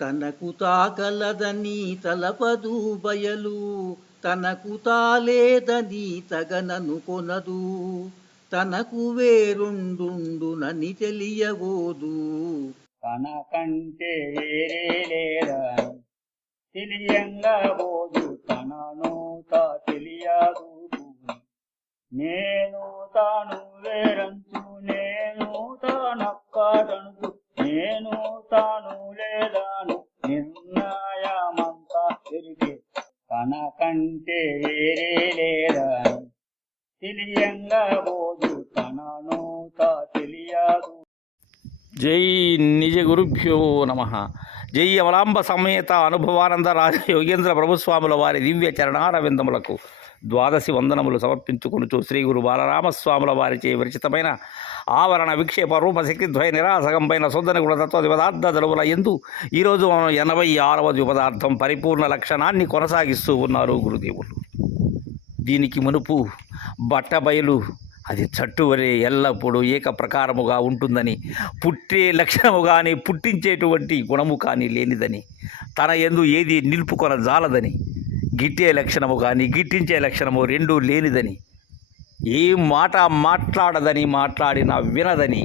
తనకు తాకలదని తలపదు బయలు, తనకు తాలేదని తగనను కొనదు, తనకు వేరుండునని తెలియబోదు. తన కంటే వేరే లేదని తెలియంగా బోదు, తనను తా తెలియదు. నేను తాను వేరంచు, నేను తానొక్కటనుచు, నేను తాను లేదాను నిర్ణయమంతా తెలిపే. తన కంటే వేరే లేదని తెలియంగా బోదు, తనను తా తెలియదు. జై నిజ గురుభ్యో నమ. జై అమలాంబ సమేత అనుభవానంద రాజ యోగేంద్ర ప్రభుస్వాముల వారి దివ్య చరణారవిందములకు ద్వాదశి వందనములు సమర్పించుకొనుచు శ్రీ గురు బాలరామస్వాముల వారిచే విరచితమైన ఆవరణ విక్షేప రూపశక్తి ద్వయ నిరాసకంపైన శుద్ధని గుణతత్వ ద్విపదార్థ దళవుల ఎందు ఈరోజు 86వ ద్విపదార్థం పరిపూర్ణ లక్షణాన్ని కొనసాగిస్తూ ఉన్నారు గురుదేవులు. దీనికి మునుపు బట్టబయలు అది చట్టువలే ఎల్లప్పుడూ ఏక ప్రకారముగా ఉంటుందని, పుట్టే లక్షణము కానీ పుట్టించేటువంటి గుణము కానీ లేనిదని, తన యందు ఏది నిలుపుకొన జాలదని, గిట్టే లక్షణము కానీ గిట్టించే లక్షణము రెండూ లేనిదని, ఏ మాట మాట్లాడదని మాట్లాడినా వినదని,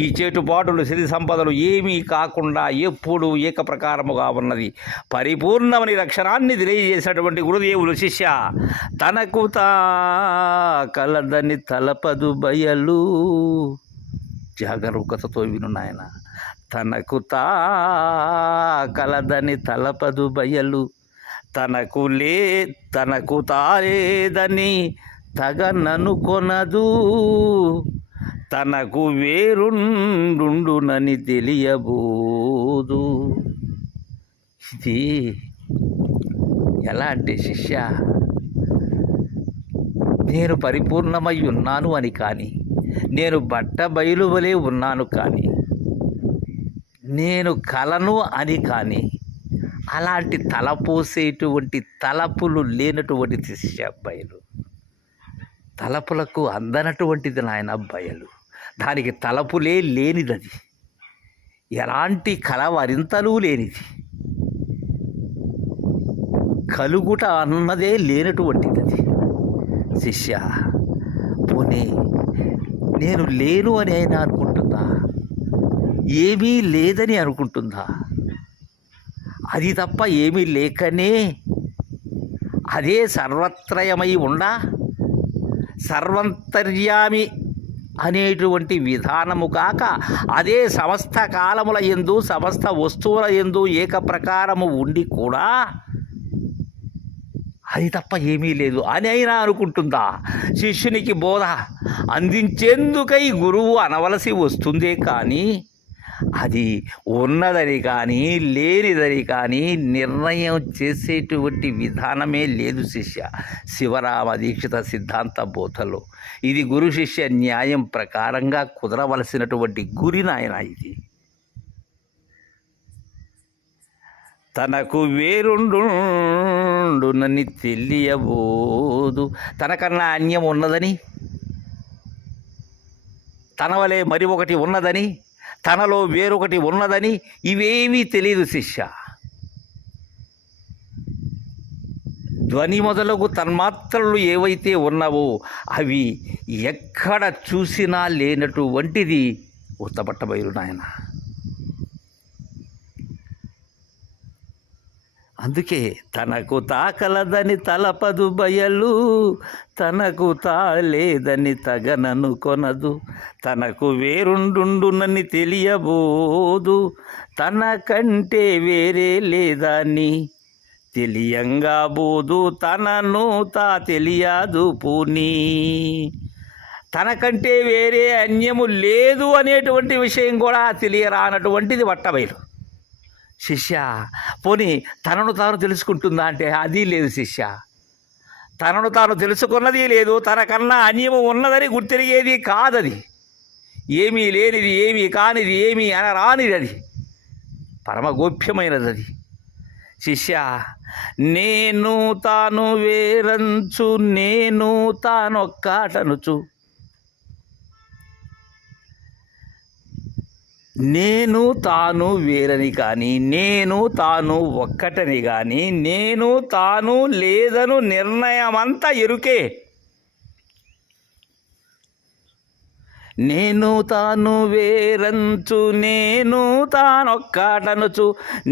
ఈ చేటుపాటులు సిరి సంపదలు ఏమీ కాకుండా ఎప్పుడూ ఏకప్రకారముగా ఉన్నది పరిపూర్ణమని లక్షణాన్ని తెలియజేసినటువంటి గురుదేవులు శిష్య తనకు తా కలదని తలపదు బయలు. జాగరూకతతో విను నాయన. తనకు తా కలదని తలపదు బయలు, తనకు తాలేదని తగనను కొనదు, తనకు వేరుండునని తెలియబోదు. ఇది ఎలా అంటే శిష్య, నేను పరిపూర్ణమై ఉన్నాను అని కానీ, నేను బట్ట బయలు వలె ఉన్నాను కానీ, నేను కలను అని కానీ, అలాంటి తలపోసేటువంటి తలపులు లేనటువంటి శిష్య బయలు. తలపులకు అందనటువంటిది నాయన బయలు. దానికి తలపులే లేనిదది, ఎలాంటి కలవరింతలు లేనిది, కలుగుట అన్నదే లేనటువంటిది అది. శిష్య పోనీ నేను లేను అని అయినా అనుకుంటుందా? ఏమీ లేదని అనుకుంటుందా? అది తప్ప ఏమీ లేకనే అదే సర్వత్రయమై ఉండా సర్వంతర్యామి అనేటువంటి విధానము కాక అదే సమస్త కాలముల యందు సమస్త వస్తువుల యందు ఏకప్రకారము ఉండి కూడా అది తప్ప ఏమీ లేదు అని అయినా అనుకుంటుందా? శిష్యునికి బోధ అందించేందుకై గురువు అనవలసి వస్తుందే కానీ అది ఉన్నదని కానీ లేనిదని కానీ నిర్ణయం చేసేటువంటి విధానమే లేదు శిష్య శివరామ దీక్షిత సిద్ధాంత బోధలో. ఇది గురు శిష్య న్యాయం ప్రకారంగా కుదరవలసినటువంటి గురి నాయన. ఇది తనకు వేరుండునని తెలియబోదు. తనకన్నా అన్యం ఉన్నదని, తన వలె మరి ఒకటి ఉన్నదని, తనలో వేరొకటి ఉన్నదని ఇవేమీ తెలియదు శిష్య. ధ్వని మొదలగు తన్మాత్రలు ఏవైతే ఉన్నావో అవి ఎక్కడ చూసినా లేనటువంటిది ఉత్తపట్ట బయలు నాయన. అందుకే తనకు తాకలదని తలపదు బయలు, తనకు తాలేదని తగనను కొనదు, తనకు వేరుండునని తెలియబోదు, తన కంటే వేరే లేదని తెలియంగా బోదు, తనను తా తెలియదు పూని. తనకంటే వేరే అన్యము లేదు అనేటువంటి విషయం కూడా తెలియరానటువంటిది బట్టబయలు శిష్య. పోనీ తనను తాను తెలుసుకుంటుందా అంటే అది లేదు శిష్య. తనను తాను తెలుసుకున్నది లేదు, తనకన్నా అన్యము ఉన్నదని గుర్తిరిగేది కాదది. ఏమీ లేనిది, ఏమీ కానిది, ఏమీ అనరానిది, అది పరమగోప్యమైనది అది శిష్య. నేను తాను వేరంచు, నేను తానొక్కటనుచు. నేను తాను వేరని కానీ, నేను తాను ఒక్కటని కానీ, నేను తాను లేదను నిర్ణయమంతా ఎరుకే. నేను తాను వేరంచు, నేను తానొక్కటనుచు,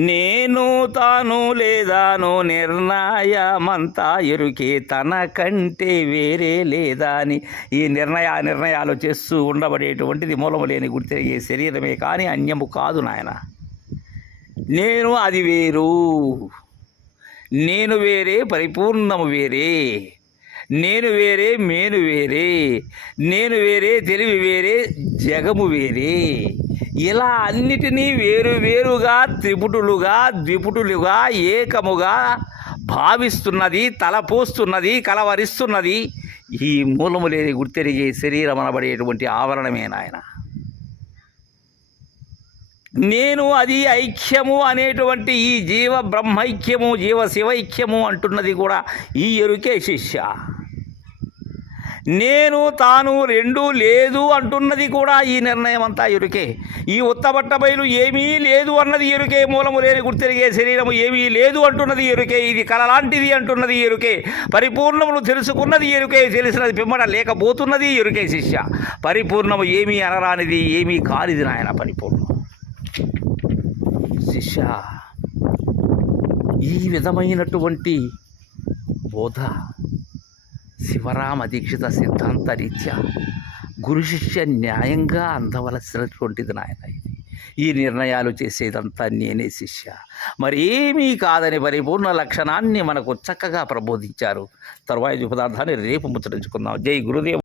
నేను తాను లేదాను నిర్ణయమంతా ఎరుకే, తన కంటే వేరే లేదా అని. ఈ నిర్ణయాలు చేస్తూ ఉండబడేటువంటిది మూలము లేని గుర్తిరిగే శరీరమే కానీ అన్యము కాదు నాయన. నేను అది వేరు, నేను వేరే, పరిపూర్ణము వేరే. నేను వేరే, మేను వేరే, నేను వేరే, తెలివి వేరే, జగము వేరే. ఇలా అన్నిటినీ వేరు వేరుగా, త్రిపుటులుగా, ద్విపుటులుగా, ఏకముగా భావిస్తున్నది, తలపోస్తున్నది, కలవరిస్తున్నది ఈ మూలము లేని గుర్తెరిగే శరీరం అనబడేటువంటి ఆవరణమే నాయన. నేను అది ఐక్యము అనేటువంటి ఈ జీవ బ్రహ్మైక్యము, జీవ శివైక్యము అంటున్నది కూడా ఈ ఎరుకే శిష్య. నేను తాను రెండూ లేదు అంటున్నది కూడా ఈ నిర్ణయం అంతా ఎరుకే. ఈ ఉత్తబట్ట బయలు ఏమీ లేదు అన్నది ఎరుకే. మూలము లేని గుర్తెరిగే శరీరము ఏమీ లేదు అంటున్నది ఎరుకే. ఇది కలలాంటిది అంటున్నది ఎరుకే. పరిపూర్ణమును తెలుసుకున్నది ఎరుకే. తెలిసినది పిమ్మట లేకపోతున్నది ఎరుకే శిష్య. పరిపూర్ణము ఏమీ అనరానిది, ఏమీ కానిది నాయన పరిపూర్ణం. శిష్య, ఈ విధమైనటువంటి బోధ శివరామ దీక్షిత సిద్ధాంత రీత్యా గురు శిష్య న్యాయంగా అందవలసినటువంటిది నాయన. ఈ నిర్ణయాలు చేసేదంతా నేనే శిష్య, మరేమీ కాదని పరిపూర్ణ లక్షణాన్ని మనకు చక్కగా ప్రబోధించారు. తరువాయి పదార్థాన్ని రేపు ముచ్చరించుకుందాం. జై గురుదేవ్.